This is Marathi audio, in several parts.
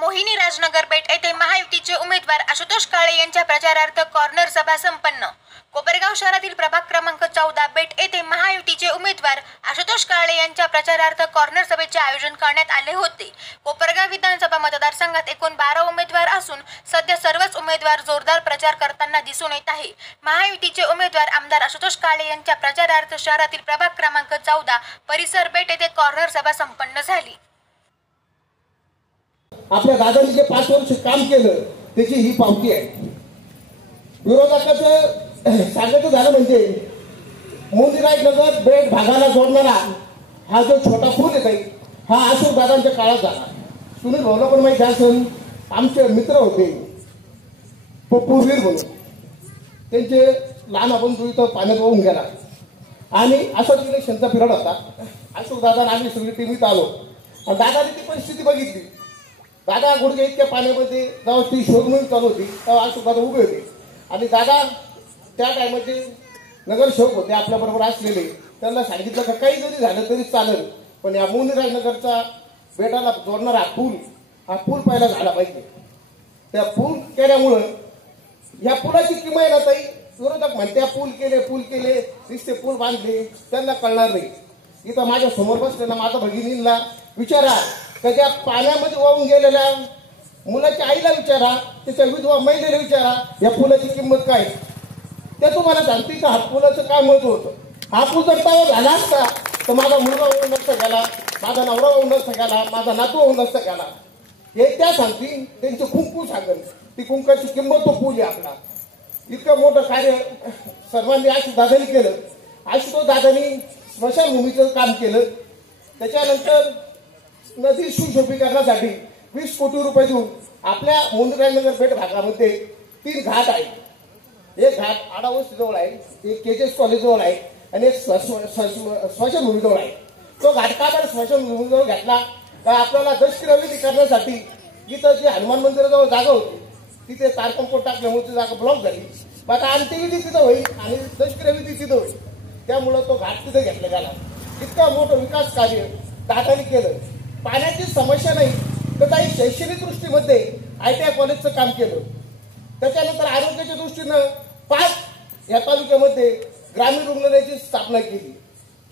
मोहिनी राजनगर पेठ येथे महायुतीचे उमेदवार आशुतोष काळे यांच्या प्रचारार्थ कॉर्नर सभा संपन्न। कोपरगाव शहरातील प्रभाग क्रमांक 14 पेठ येथे महायुतीचे उमेदवार आशुतोष काळे यांच्या प्रचारार्थ कॉर्नर सभेचे आयोजन करण्यात आले होते। कोपरगाव विधानसभा मतदारसंघात एकूण 12 उमेदवार असून सध्या सर्वच उमेदवार जोरदार प्रचार करताना दिसून येत आहे। महायुतीचे उमेदवार आमदार आशुतोष काळे यांच्या प्रचारार्थ शहरातील प्रभाग क्रमांक 14 परिसर पेठ येथे कॉर्नर सभा संपन्न झाली। आपल्या दादांनी जे 5 वर्ष काम केलं त्याची ही पावती आहे। विरोधकाचं सांगायचं झालं म्हणजे मोदीराजनगर बेट भागाला जोडणारा हा जो छोटा पूल आहे हा अशोक दादांच्या काळात झाला। सुनील भाऊला पण माहिती असेल, आमचे मित्र होते पप्पूवीर म्हणून, त्यांचे लहान बंधू इथं पाण्यात वाहून गेला आणि असाच इलेक्शनचा पिरियड होता। अशोक दादा आम्ही सगळी टीव्हीत आलो आणि दादाने ती परिस्थिती बघितली। दादा गुडघे इतक्या पाण्यामध्ये जेव्हा ती शोध मोहीम चालू होती तेव्हा अशोक दादा उभे होते आणि दादा त्या टायमाचे नगरसेवक होते आपल्याबरोबर असलेले, त्यांना सांगितलं का काही जरी झालं तरी चालेल पण या मोहिनीराजनगरचा बेटाला जोडणारा हा पूल पहिला झाला पाहिजे। त्या पूल केल्यामुळं या पुलाची किंमत ना ताई विरोधक म्हणते पूल केले नुसते पूल बांधले त्यांना कळणार नाही। इथं माझ्या समोर बसलेला माझा भगिनींना विचारा, त्या पाण्यामध्ये वाहून गेलेल्या मुलाच्या आईला विचारा, त्याच्या विधवा महिलेला विचारा या पुलाची किंमत काय ते तुम्हाला सांगते का हा पुलाचं काय महत्व होतं। हा पूल जर तयार झाला असता तर माझा मुलगा होऊन नसता गेला, माझा नवरा होऊन नसता गेला, माझा नातू होऊन नसता गेला। हे त्या सांगतील, त्यांचे कुंकू सांगेल, ती कुंकाची किंमत तो पूल आहे आपला। इतकं मोठं कार्य सर्वांनी आशुतोष दादांनी केलं। आशुतोष दादांनी स्मशानभूमीचं काम केलं, त्याच्यानंतर नदी सुशोभीकरणासाठी 20 कोटी रुपये देऊन आपल्या मोहिनीराजनगर पेठ भागामध्ये 3 घाट आहेत। एक घाट आडावस्तीजवळ आहे, एक केजेस कॉलेजजवळ आहे आणि एक स्मशानभूमीजवळ आहे। तो घाट का बरं स्मशानभूमीजवळ घेतला का आपल्याला दशक्रियाविधी करण्यासाठी इथं जी हनुमान मंदिराजवळ जागा होती तिथे तारकंपो टाकल्यामुळे ती जागा ब्लॉक झाली। आता अंत्यविधी तिथं होईल आणि दशक्रियाविधी तिथं होईल, त्यामुळं तो घाट तिथे घेतला गेला। इतकं मोठं विकास कार्य दादांनी केलं। पाण्याची समस्या नाही तर काही शैक्षणिक दृष्टीमध्ये ITI कॉलेजचं काम केलं। त्याच्यानंतर आरोग्याच्या दृष्टीनं 5 या तालुक्यामध्ये ग्रामीण रुग्णालयाची स्थापना केली।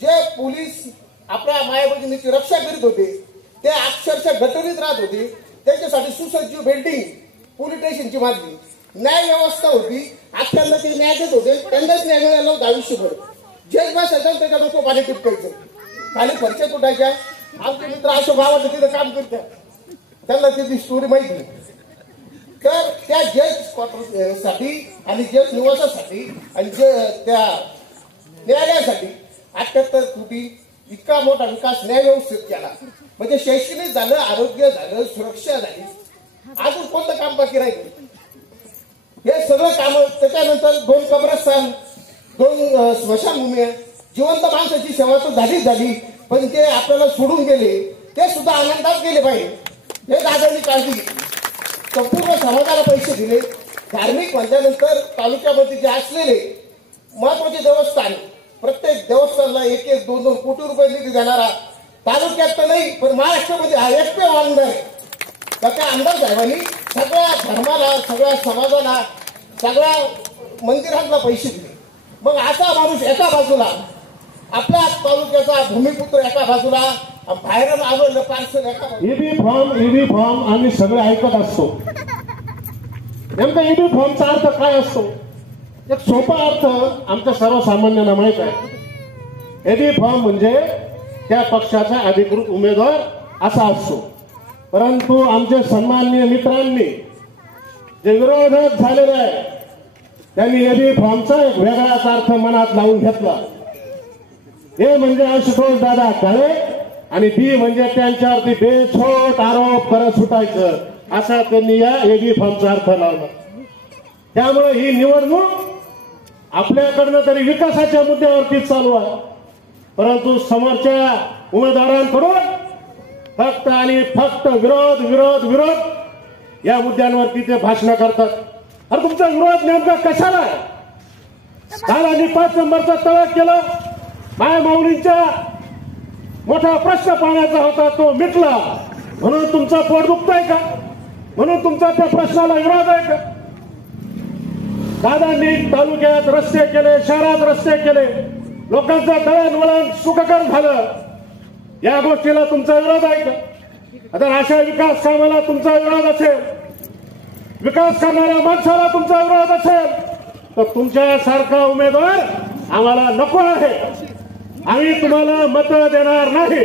जे पोलीस आपल्या माया भगिनीची रक्षा करीत होते ते अक्षरशः गटरीत राहत होते, त्याच्यासाठी सुसज्ज बिल्डिंग पोलीस स्टेशनची बांधली। न्याय व्यवस्था होती, आपल्याला ते न्याय देत होते, त्यांनाच न्याय मिळाला होता आयुष्यभर। जज बसायचं त्याच्या नको पाणी टिपकायचं, खाली फरच्या तुटायच्या। आमचे मित्र अशोक गावात तिथं काम करतात, त्यांना त्याची स्टोरी माहिती नाही। तर त्या जज साठी आणि जज निवासासाठी आणि त्या न्यायालयासाठी 78 कोटी इतका मोठा विकास न्याय व्यवस्थित केला। म्हणजे शैक्षणिक झालं, आरोग्य झालं, सुरक्षा झाली, अजून कोणतं काम बाकी राहिलं? हे सगळं काम। त्याच्यानंतर 2 कब्रस्तान, 2 स्मशानभूमी, जिवंत माणसाची सेवा तर झाली पण ते आपल्याला सोडून गेले ते सुद्धा आनंदात गेले पाहिजे हे दादांनी काळजी घेतली। संपूर्ण समाजाला पैसे दिले। धार्मिक म्हटल्यानंतर तालुक्यामध्ये जे असलेले महत्वाचे देवस्थान, प्रत्येक देवस्थानला 1-1, 2-2 कोटी रुपये निधी देणारा तालुक्यात तर नाही पण महाराष्ट्रामध्ये हा एकमेव आमदार आहे। त्या आमदार साहेबांनी सगळ्या धर्माला, सगळ्या समाजाला, सगळ्या मंदिरांना पैसे दिले। मग असा माणूस एका बाजूला, आपल्या तालुक्याचा भूमिपुत्र एका बाजूला, बाहेरून आलेलं पार्सल एका बाजूला, ईबी फॉर्म आम्ही सगळे ऐकत असतो। नेमका ईबी फॉर्मचा अर्थ काय असतो? एक सोपा अर्थ आमच्या सर्वसामान्यांना माहित आहे। ईबी फॉर्म म्हणजे त्या पक्षाचा अधिकृत उमेदवार असा असतो, परंतु आमच्या सन्माननीय मित्रांनी जे विरोधक झालेले आहे त्यांनी ईबी फॉर्मचा एक वेगळाच अर्थ मनात लावून घेतला। ए म्हणजे आशुतोष दादा काळे आणि बी म्हणजे त्यांच्यावरती बेछोट आरोप करत सुटायचं, असा त्यांनी या ईबी फॉर्मचा अर्थ लावला। त्यामुळे ही निवडणूक आपल्याकडनं तरी विकासाच्या मुद्द्यावरती चालू आहे, परंतु समोरच्या उमेदवारांकडून फक्त आणि फक्त विरोध या मुद्द्यांवरती ते भाषण करतात। अरे तुमचा विरोध नेमका कशाला आहे? काल आम्ही 5 नंबरचा तळ केलं, माय माऊलींच्या मोठा प्रश्न पाण्याचा होता तो मिटला, म्हणून तुमचा पोट दुखतंय का? म्हणून तुमचा त्या प्रश्नाला विरोध आहे का? दादांनी तालुक्यात रस्ते केले, शहरात रस्ते केले, लोकांचं दळणवळण सुखकर झालं, या गोष्टीला तुमचा विरोध आहे का? आता अशा विकास कामाला तुमचा विरोध असेल, विकास करणाऱ्या माणसाला तुमचा विरोध असेल, तर तुमच्यासारखा उमेदवार आम्हाला नको आहे. आम्ही तुम्हाला मतं देणार नाही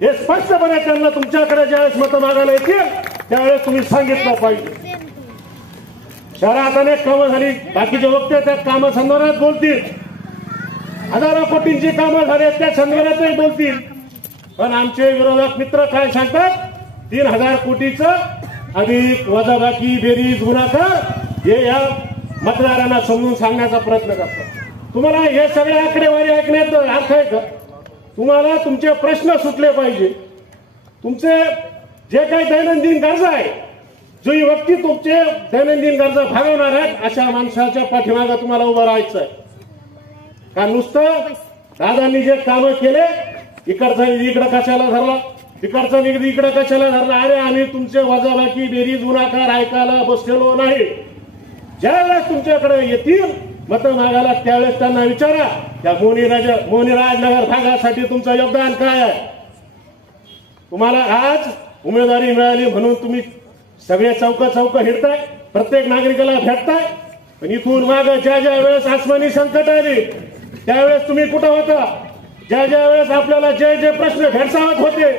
हे स्पष्टपणे त्यांना तुमच्याकडे ज्यावेळेस मतं मागायला येतील त्यावेळेस तुम्ही सांगितलं पाहिजे. शहरात अनेक कामं झाली, बाकीचे वक्ते त्या कामासंदर्भात बोलतील, हजारो कोटींची कामं झाली त्या संदर्भातही बोलतील, पण आमचे विरोधक मित्र काय सांगतात? 3,000 कोटीचं अधिक वजाबाकी बेरीज गुणाकार हे या मतदारांना समजून सांगण्याचा प्रयत्न करतात. तुम्हाला हे सगळे आकडेवारी ऐकण्यात अर्थ आहे का? तुम्हाला तुमचे प्रश्न सुटले पाहिजे. तुमचे जे काही दैनंदिन गरजा आहे, जो व्यक्ती तुमचे दैनंदिन गरजा भागवणार आहेत अशा माणसाच्या पाठीमागे तुम्हाला उभं राहायचं आहे का? नुसतं दादांनी जे कामं केले, इकडचा निधी इकडं कशाला धरला, तिकडचा निधी इकडं कशाला धरला, अरे आम्ही तुमचे वजाबाकी बेरीज गुणाकार ऐकायला बसलेलो नाही. ज्यावेळेस तुमच्याकडे येतील मतं मागायला त्यावेळेस त्यांना विचारा त्या मोनीराज नगर भागासाठी तुमचं योगदान काय आहे. तुम्हाला आज उमेदवारी मिळाली म्हणून तुम्ही सगळे चौक हिडताय, प्रत्येक नागरिकाला भेटताय, पण इथून माग ज्या ज्या वेळेस आसमानी संकट आली त्यावेळेस तुम्ही कुठं होता? ज्या ज्या वेळेस आपल्याला जे जे प्रश्न भेडसावत होते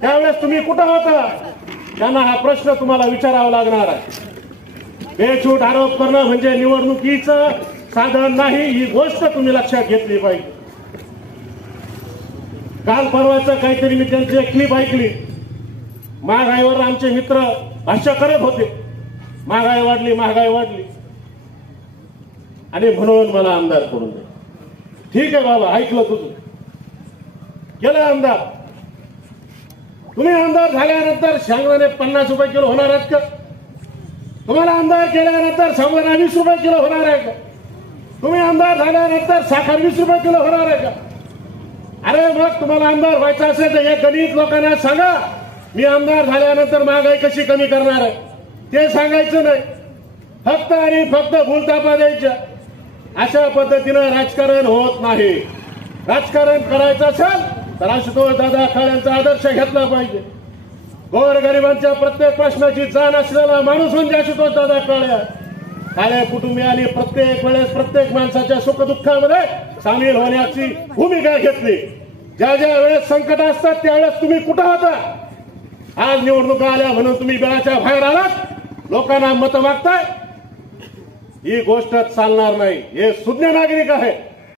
त्यावेळेस तुम्ही कुठं होता? त्यांना हा प्रश्न तुम्हाला विचारावा लागणार आहे. बेछूट आरोप करणं म्हणजे निवडणुकीचं साधन नाही, ही गोष्ट तुम्ही लक्षात घेतली पाहिजे. काल परवाचं काहीतरी मी त्यांची एक क्लिप ऐकली. महागाईवर आमचे मित्र भाष्य करत होते, महागाई वाढली आणि म्हणून मला आमदार करून दे. ठीक आहे बाबा, ऐकलं तुझं, केलं आमदार. तुम्ही आमदार झाल्यानंतर शेंगदाणे 50 रुपये किलो होणार आहेत का? तुम्हाला आमदार केल्यानंतर साबुदाणा 20 रुपये किलो होणार आहे का? तुम्ही आमदार झाल्यानंतर साखर 20 रुपये किलो होणार आहे का? अरे मग तुम्हाला आमदार व्हायचं असेल तर हे गणित लोकांना सांगा. मी आमदार झाल्यानंतर महागाई कशी कमी करणार आहे ते सांगायचं नाही, फक्त आणि फक्त भूलथापा द्यायच्या. अशा पद्धतीनं राजकारण होत नाही. राजकारण करायचं असेल तर आशुतोष दादा काळेंचा आदर्श घेतला पाहिजे. गोरगरिबांच्या प्रत्येक प्रश्नाची जाण असलेला माणूस म्हणजे आशुतोष दादा काळे. काळे कुटुंबियांनी प्रत्येक वेळेस प्रत्येक माणसाच्या सुखदुःखामध्ये सामील होण्याची भूमिका घेतली. ज्या ज्या वेळेस संकट असतात त्यावेळेस तुम्ही कुठं होता? आज निवडणुका आल्या म्हणून तुम्ही बेळाच्या बाहेर आलात, लोकांना मतं मागताय, ही गोष्ट चालणार नाही. हे सुज्ञ नागरिक आहे.